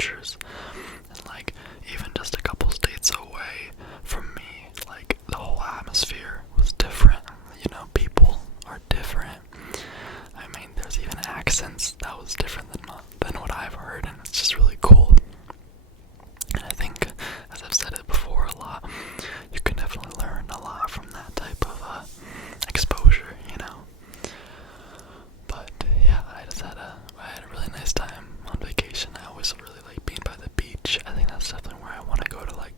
adventures. And like, even just a couple states away from me, like, the whole atmosphere was different. You know, people are different. I mean, there's even accents that was different than what I've heard, and it's just really cool. And I think, as I've said it before a lot, you can definitely learn a lot from that type of exposure, you know. But yeah, I had a really nice time on vacation. I always really like being by the beach. I think that's definitely where I want to go to, like,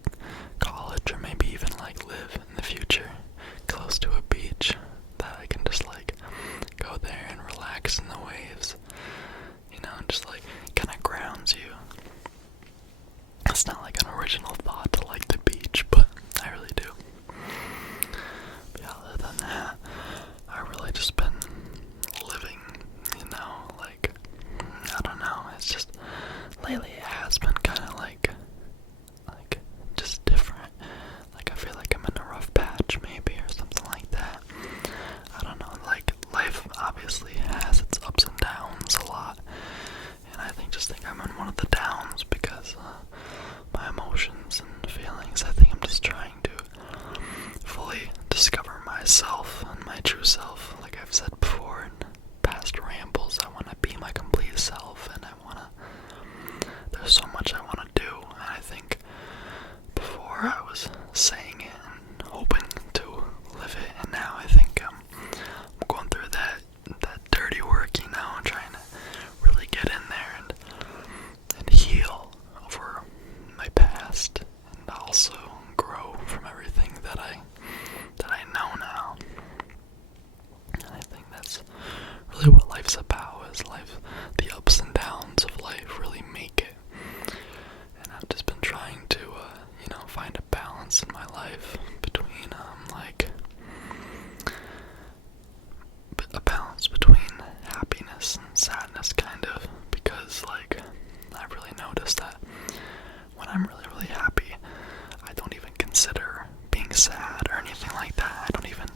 college, or maybe even like live in the future, close to a beach that I can just like go there and relax in the waves, you know, and just like kind of grounds you. It's not like an original thought to like the beach, but I really do. But yeah, other than that, I've really just been living, you know, like, I don't know, it's just, lately it has been kind of like, just different. Like, I feel like I'm in a rough patch, maybe, or something like that. I don't know, like, life obviously has its ups and downs a lot, and I think I'm in one of the downs because my emotions and feelings, I think I'm just trying to fully discover myself and my true self. Like I've said before in past rambles, I want to be my complete self, and there's so much I want to do, and I think before I was saying it and hoping to live it, and now I think I'm going through that dirty work, you know, and trying to really get in there and heal over my past, and also grow from everything that I know now. And I think that's really what life's about, is life, the ups and downs of life really make it. And I've just been trying to, you know, find a balance in my life between, a balance between happiness and sadness, kind of, because, like, I've really noticed that when I'm really, really happy, I don't even consider being sad or anything like that. I don't even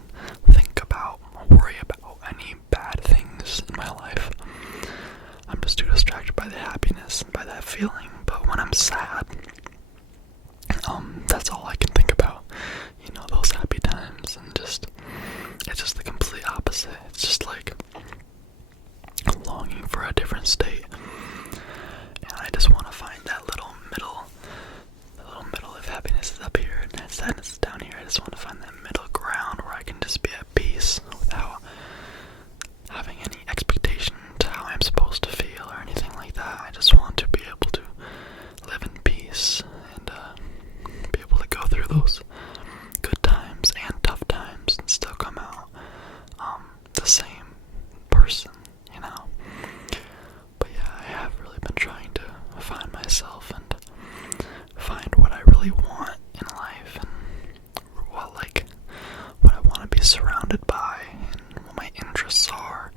think about or worry about any bad things in my life. I'm just too distracted by the happiness and by that feeling. But when I'm sad, that's all I can think about, you know, those happy times, and it's just the complete opposite. It's just like longing for a different state, and I just want to find that little middle. The little middle of happiness is up here and sadness is down here. I just want to find that middle ground where I can just be at peace without having any expectation to how I'm supposed to feel or anything like that. I just want to be able to live in peace and be able to go through those good times and tough times and still come out the same person, you know. But yeah, I have really been trying to find myself and find what I really want in life, and what I want to be surrounded by, and what my interests are,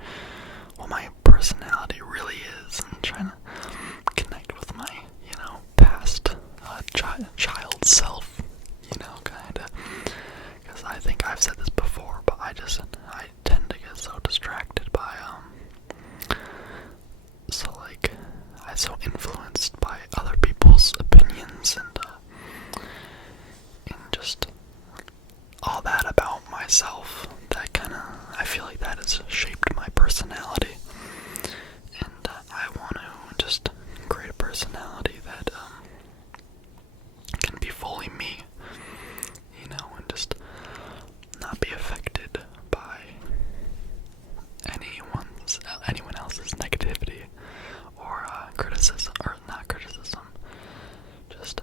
what my personality really is, and trying to connect with my, you know, past child self, you know, kind of, because I think I've said this before, but I tend to get so distracted by, I'm so influenced by other people's opinions and just all that about myself, that I feel like that has shaped my personality, and I want to just create a personality that can be fully me, you know, and just not be affected by anyone else's negativity or criticism, or not criticism. Just,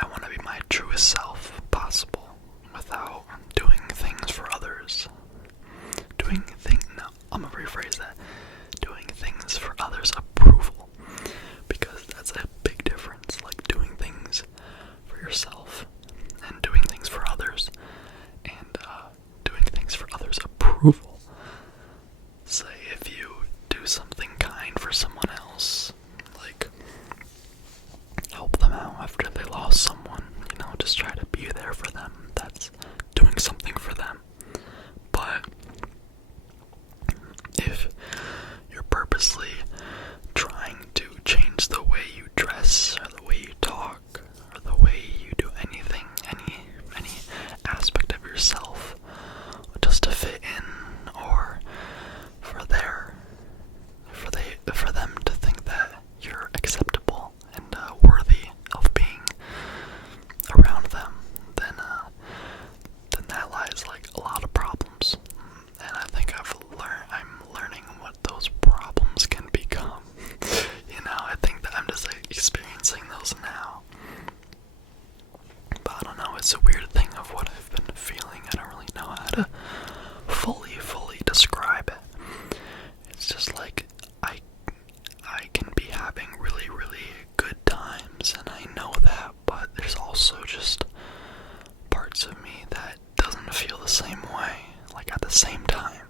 I want to be my truest self possible without doing things for others. I'm gonna rephrase that. Doing things for others' approval, because that's a big difference. Like, doing things for yourself and doing things for others, and doing things for others' approval. Say, if you do something kind for someone else, like help them out after they lost someone, you know, just try to be there for them. That's doing something for them. But if you're purposely trying to change the way you dress experiencing those now. But I don't know, it's a weird thing of what I've been feeling. I don't really know how to fully describe it. It's just like I can be having really good times, and I know that, but there's also just parts of me that doesn't feel the same way, like at the same time.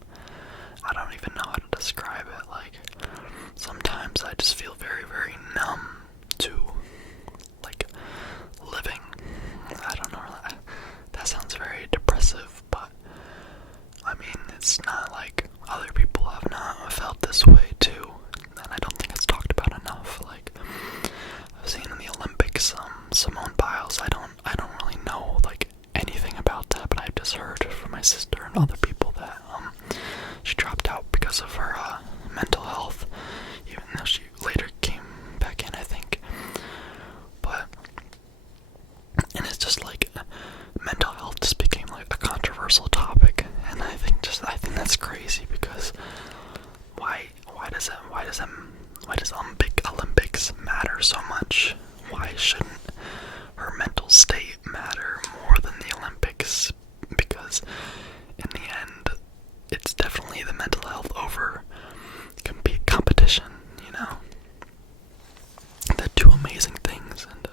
I don't even know how to describe it. Like, sometimes I just feel very numb to, like, living. I don't know, that sounds very depressive, but I mean, it's not like other people have not felt this way too, and I don't think it's talked about enough. Like, I've seen in the Olympics, Simone Biles, I don't really know, like, anything about that, but I've just heard from my sister and other people that, she dropped out because of her, mental health, even though she later came back in, I think. But, and it's just like, mental health just became like a controversial topic, and I think that's crazy, because why does Olympics matter so much? Why shouldn't her mental state matter more than the Olympics? Because in the end, it's definitely the mental health over competition, you know? They're two amazing things, and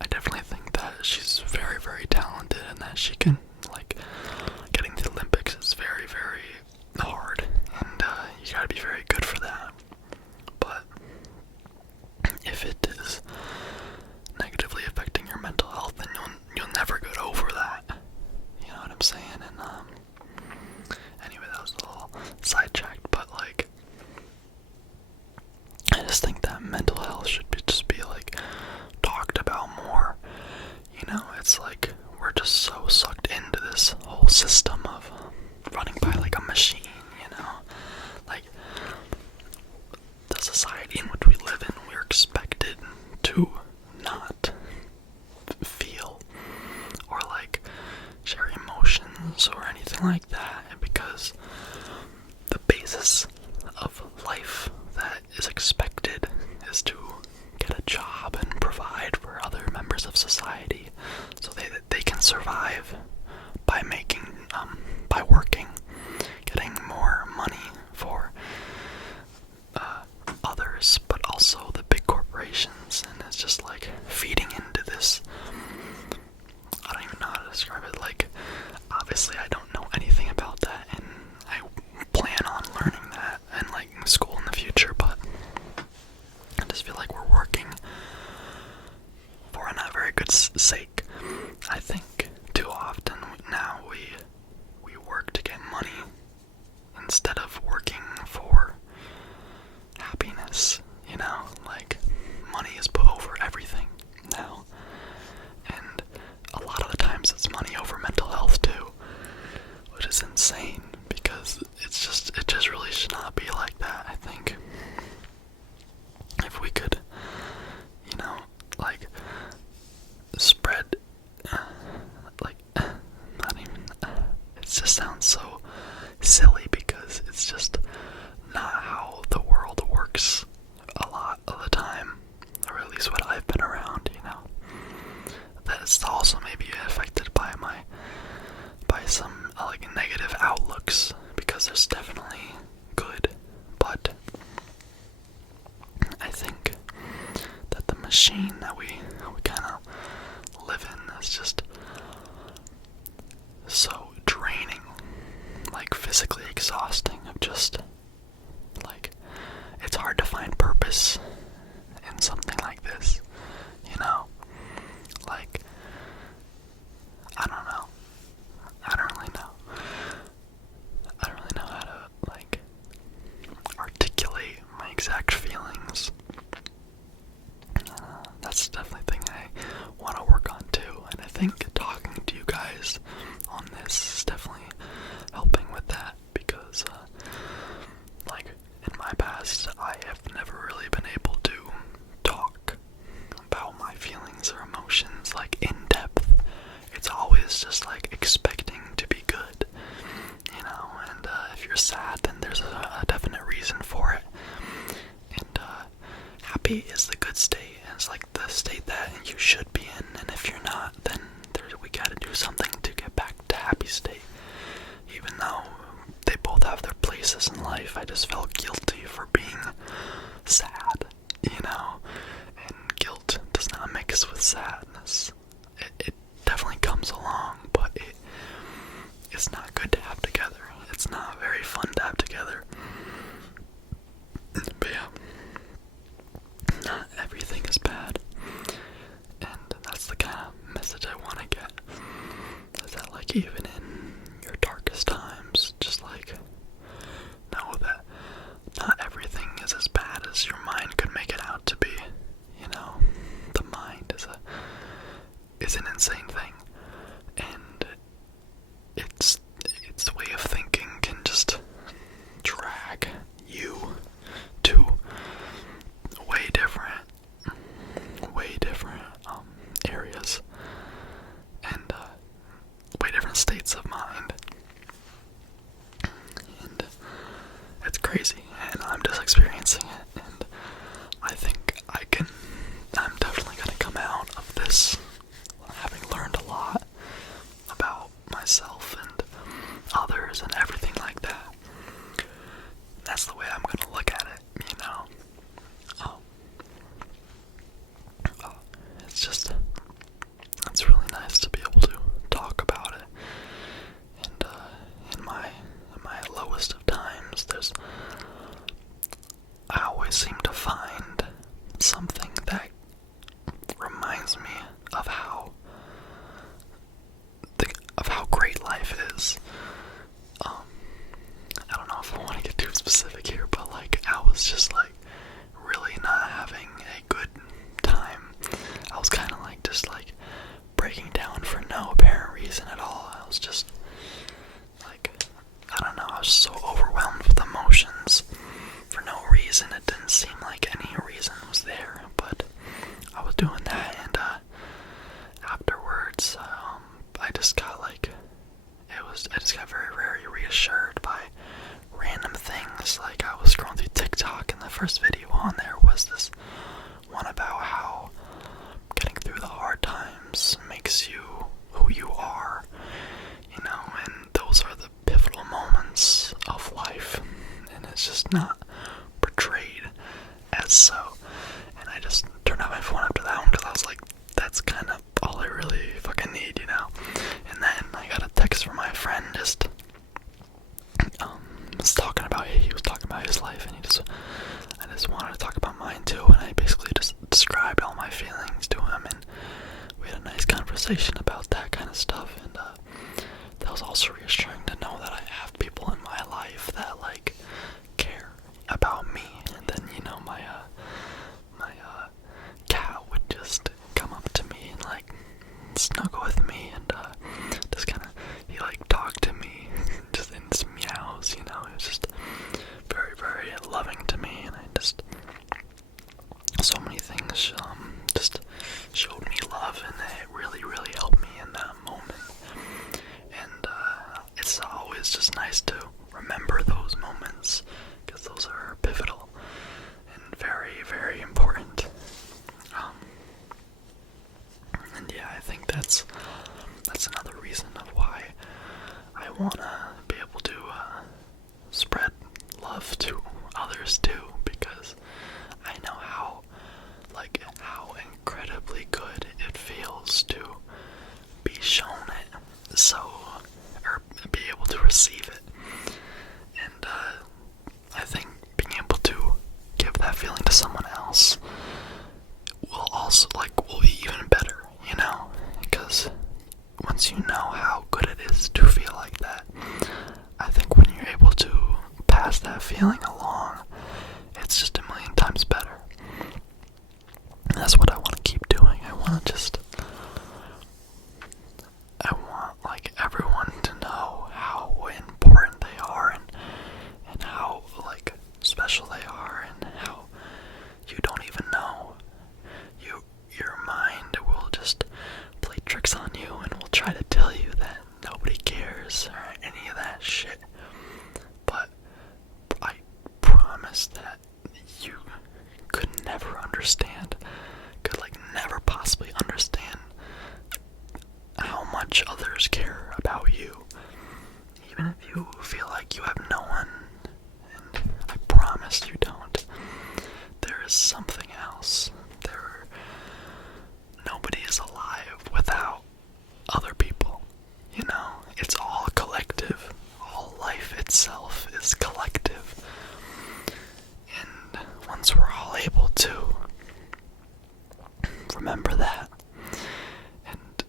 I definitely think that she's very talented, and that she can, like, getting to the Olympics is very hard, and you gotta be very good for that. But if it is negatively affecting your mental health, then you'll never get over that. You know what I'm saying? And anyway, that was a little sidetracked, but like, I just think that mental health should just be like talked about more. You know, it's like we're just so sucked into this whole system of running by like a machine, you know? Like, the society in which we live in, we're expected to not feel or like share emotions or anything like that, because the basis of life that is expected is to get a job and provide for other members of society so that they can survive by by working, getting more money for others, but also the big corporations. And it's just like feeding into this, I don't even know how to describe it. Like, obviously I don't know anything about that, and I plan on learning that in like school in the future, but I just feel like we're working for a not very good sake. I think too often now we work to get money instead of working for happiness, you know? Like, money is put over everything now, and a lot of the times it's money over mental health too, which is insane, because it just really should not be like that. I think if we could, you know, like, spread, like, not even, it just sounds so silly, because it's just not how the world works a lot of the time, or at least what I've been around, you know. That's also maybe affected by some like negative outlooks, because there's definitely good, but I think that the machine that we kind of live in is just so draining, like physically exhausting, of just like, it's hard to find purpose in something like this, you know? Like, I don't know. I don't really know how to, like, articulate my exact feelings. That's definitely a thing I want to work on too, and I think talking to you guys on this is definitely helping with that, because, like, in my past, I have never really been able to talk about my feelings or emotions, like, in depth. It's always just like expecting to be good, you know, and if you're sad, then there's a definite reason for it, and happy is the good state. state, and it's like the state that you should be in, and if you're not, then we gotta do something to get back to happy state. Even though they both have their places in life, I just felt guilty for being sad, and guilt does not mix with sadness. It definitely comes along, but it's not good to have together. It's not very fun to have together. But yeah, not everything is bad, and that's the kind of message I want to get, is that like even in your darkest times, just like know that not everything is as bad as your mind could make it out to be. The mind is an insane thing, and its way of thinking can just drag you to way different areas, and way different states of mind, and it's crazy, and I'm just experiencing it, and I think I'm definitely gonna come out of this having learned a lot about myself and others and everything like that. That's the way I'm gonna look at it, it's really nice to be able to talk about it. And in my lowest of times, I always seem to find something that reminds me of how great life is. I don't know if I want to get too specific here, but like I was just like really not having a good time. I was kind of like just like breaking down for no apparent reason at all. I was just like, I don't know, I was so overwhelmed with emotions for no reason. It didn't seem like any reason was there, but I was doing that, and afterwards, I just got like, I just got very, very reassured by random things. Like I was scrolling through TikTok, and the first video on there was this one about how getting through the hard times makes you who you are, and those are the pivotal moments of life, and it's just not portrayed as so. And I just turned out my phone after that one because I was like, that's kind of all I really fucking need, And then I got a text from my friend just he was talking about his life, and I just wanted to talk about mine too, and I basically just described all my feelings to him, and we had a nice conversation about that kind of stuff, and that was also reassuring to know that I have people in my life that like care about me. And then my cat would just come up to me and like snuggle with me, and just kind of he like talked to me just in some meows. It was just very, very loving to me, and I just so many things just showed me love, and it really, really helped me in that moment. And it's always just nice to remember those moments, because those are pivotal and very, very important. And yeah, I think that's others care about you. Even if you feel like you have no one, and I promise you don't, there is something else. Nobody is alive without other people, you know? It's all collective. All life itself is collective. And once we're all able to remember that and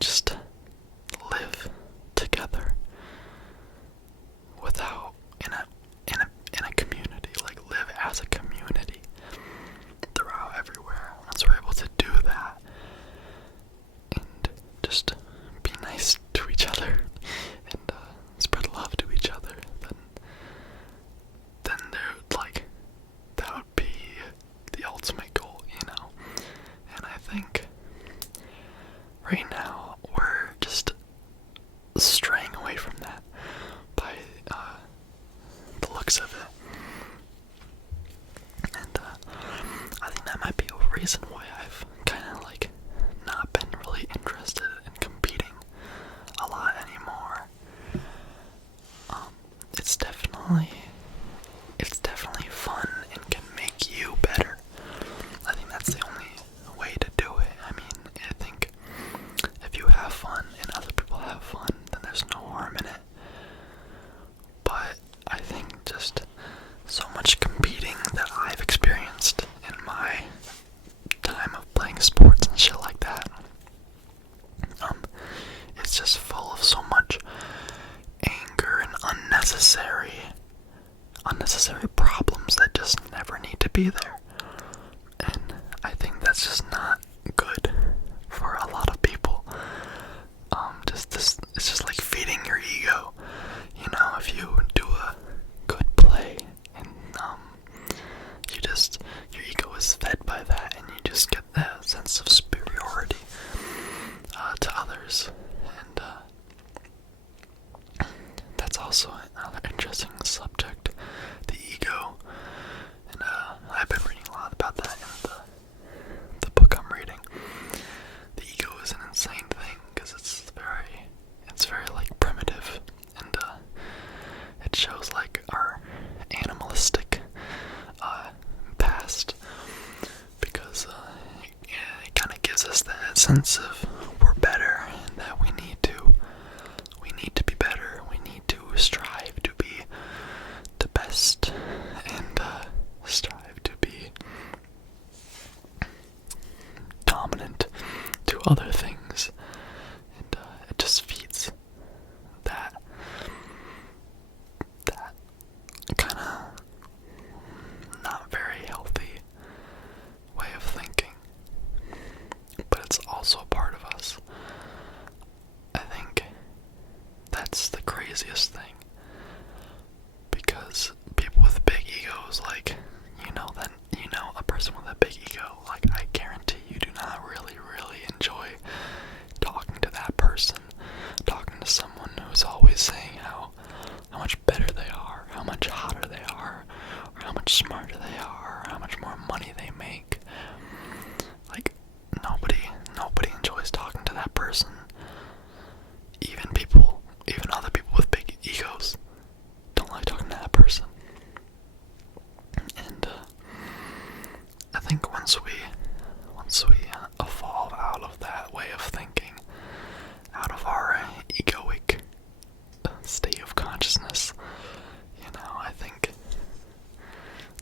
just live together without in a community, like live as a community throughout everywhere. Once we're able to do that and just be nice to each other and spread love to each other, then that would be the ultimate goal, you know. And I think right now we're just straying away from that by the looks of it. And I think that might be a reason why I've kind of not been really interested in competing a lot anymore. It's definitely fun and can make you better. I think that's the only way to do it. I mean, I think if you have fun and other people have fun, then there's no harm in it. But I think just so much competing that I've experienced in my time of playing sports and shit like that, it's just full of so much anger and unnecessary problems that just never need to be there. And I think that's just not good for a lot of people. It's just like feeding your ego. You know, if you do a good play and your ego is fed by that, and you just get that sense of superiority to others. And that's also another interesting subject, the ego. And I've been reading a lot about that in the book I'm reading. The ego is an insane thing because it's very primitive, and it shows our animalistic past, because it kind of gives us that sense of we're better and that we need to be better. We need to strive to be the best and strive to be dominant to other things, and it just feeds that kind of not very healthy way of thinking, but it's also a part of us. I think that's the craziest thing, because people with big egos, a person with a big ego, I guarantee you do not really enjoy talking to that person, talking to someone who's always saying how much better they are, how much hotter they are, or how much smarter they are, or how much more money they make. Nobody enjoys talking to that person. Even other people with big egos don't like talking to that person. And I think once we evolve out of that way of thinking, out of our egoic state of consciousness, I think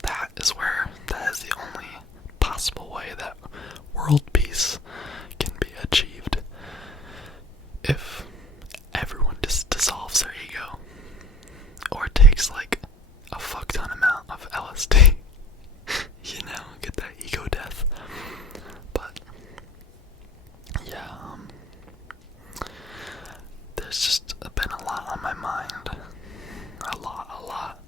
that is the only possible way that world peace can be achieved. If everyone just dissolves their ego, or takes a fuck ton amount of LSD, get that ego death. But yeah, there's just been a lot on my mind, a lot,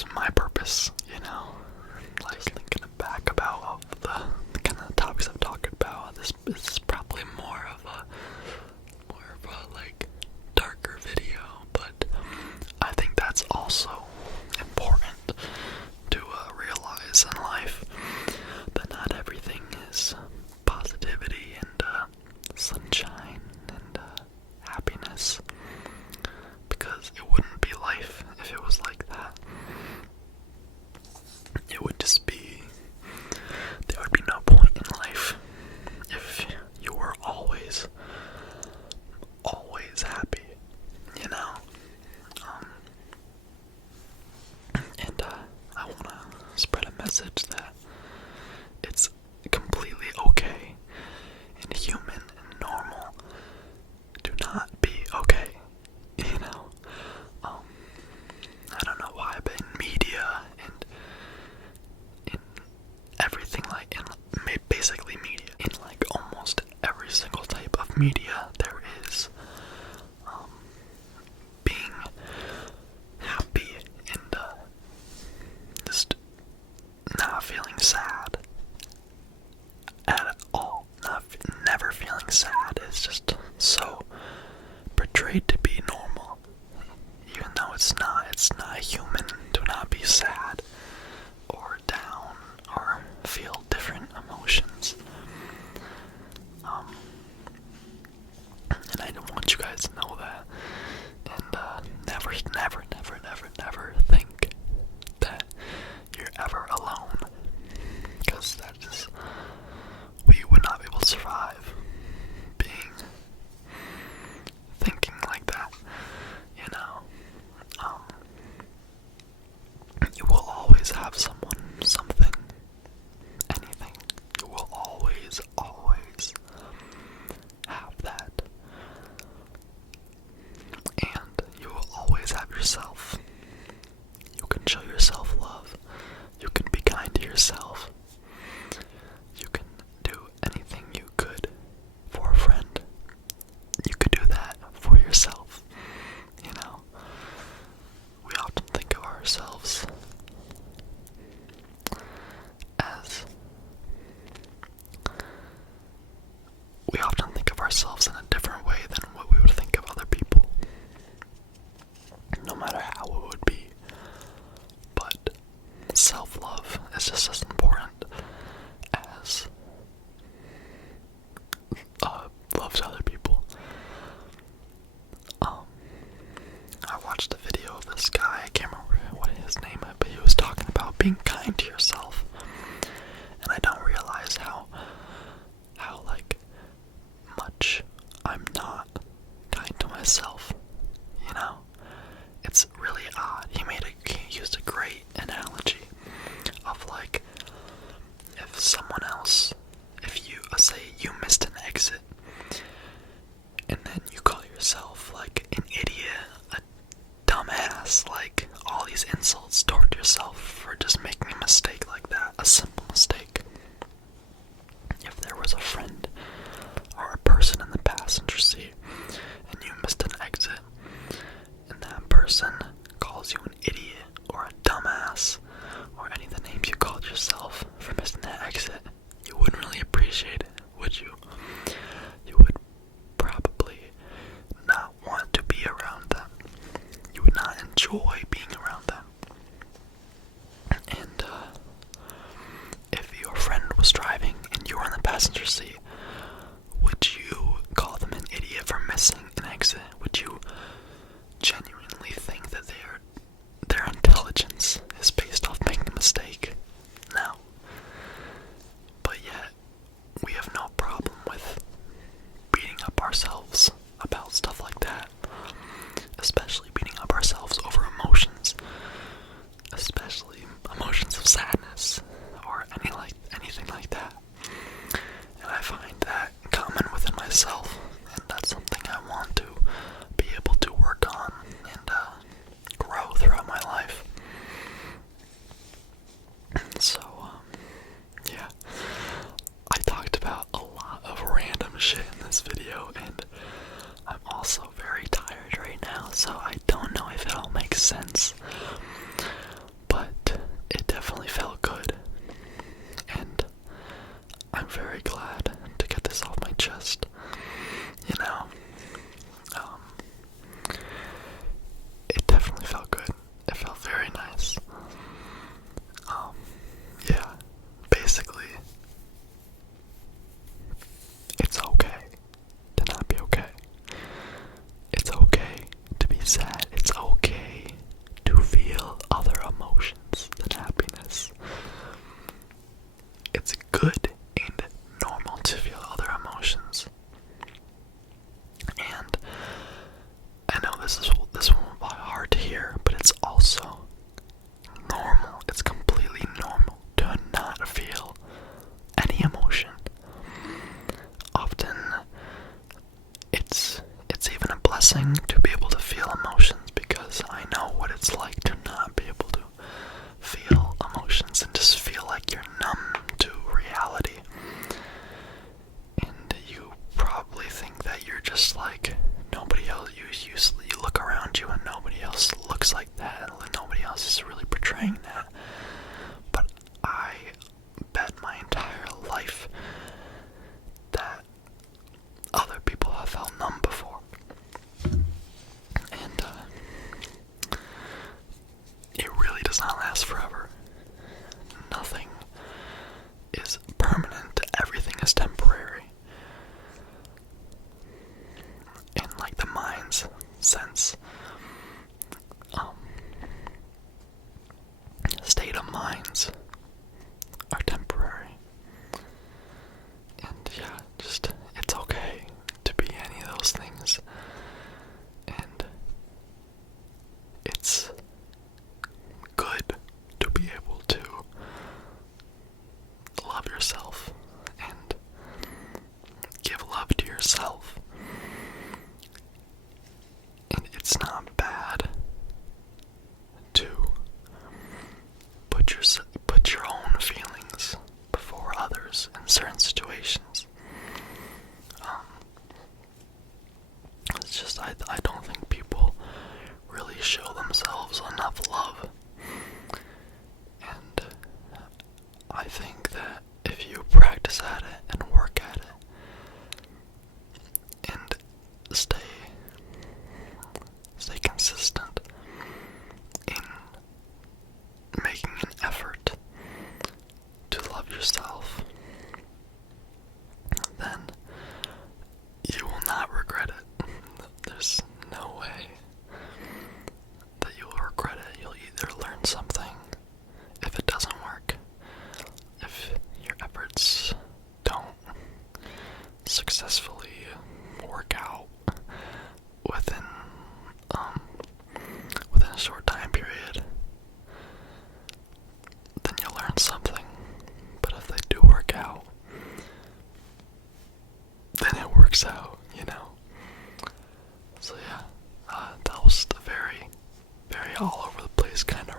serves my purpose, like just thinking back about the kind of topics I've talked about. This is probably more of a like darker video, but I think that's also important to realize in life, that not everything is positivity and sunshine and happiness, because it wouldn't be life if it was like that. It would just be, there would be no point in life if you were always happy, and I want to spread a message that it's completely okay and human and normal to not be okay, I don't know why, but in media and in everything, like basically media, in like almost every single type of media, there is being happy and just not feeling sad at all. Never feeling sad is just so portrayed to be normal, even though it's not. It's not human to not be sad or down or feel different emotions. And I don't want you guys to know that. And never think that you're ever alone, because that just, we would not be able to survive thinking like that, you will always have someone, something, anything. You will always have that. And you will always have yourself. You can show yourself love. You can be kind to yourself. You can do anything you could for a friend. You could do that for yourself. We often think of ourselves in a different way than what we would think of other people, no matter how it would be. But self-love is just as important as love to other people. I watched a video of this guy, I can't remember what his name is, but he was talking about being kind to yourself. And I don't realize how like much I'm not kind to myself, It's really odd. He used a great analogy of like, if you say you missed an exit, and then you call yourself like an idiot, a dumbass, like all these insults toward yourself for just making a mistake like that, a simple mistake. If there was a friend or a person in the passenger seat and you missed an exit, and that person calls you an idiot or a dumbass or any of the names you called yourself for missing that exit, you wouldn't really appreciate it, would you? You would probably not want to be around them. You would not enjoy being around them. And if your friend was driving and you were in the passenger seat, would you call them an idiot for missing an exit? Would you genuinely think that their intelligence is based off making a mistake? No. But yet, we have no problem with beating up ourselves about stuff like that. Especially beating up ourselves over emotions. Especially emotions of sadness or anything like that. And I portraying that, but I bet my entire life that other people have felt numb before. And it really does not last forever. Nothing is permanent, everything is temporary. In like the mind's sense, state of minds are temporary. And yeah, just, it's okay to be any of those things. And it's good to be able to love yourself and give love to yourself. And it's not bad to put your own feelings before others in certain situations. It's just, I don't think people really show themselves enough love. And I think that if you practice at it and work at it and stay consistent in making an effort to love yourself, then you will not regret it. There's no way that you will regret it. You'll either learn something if it doesn't work, if your efforts don't successfully work out within a short time period, then you'll learn something. But if they do work out, then it works out, you know? So yeah, that was a very, very all over the place kind of